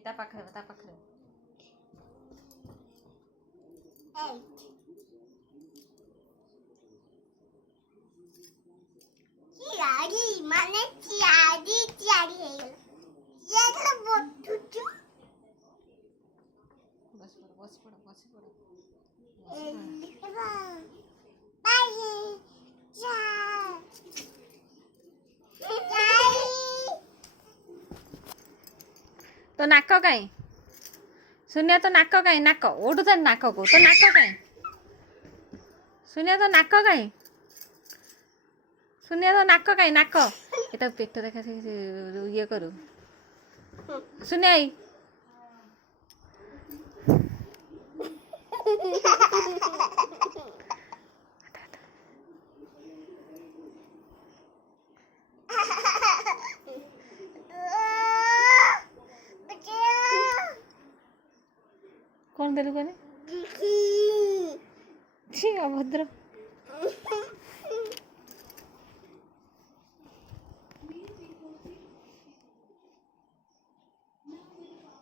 ତା ପାଖରେ ତା ପାଖରେ ଚିଆରି ମାନେ ଚିଆରି ଚିଆରି ହେଇଗଲା ବସୁଛୁ ବସି ପଡ଼ तो नाक कहीं सुनिया तो नाक कहीं नाक ओढ़ू तो नाक को तो नाक कहीं सुनिया तो नाक कहीं सुनिया तो नाक कहीं नाक ये तो पेट देखा ये करू सुनिया आई कौन देलु कहने छी अभद्र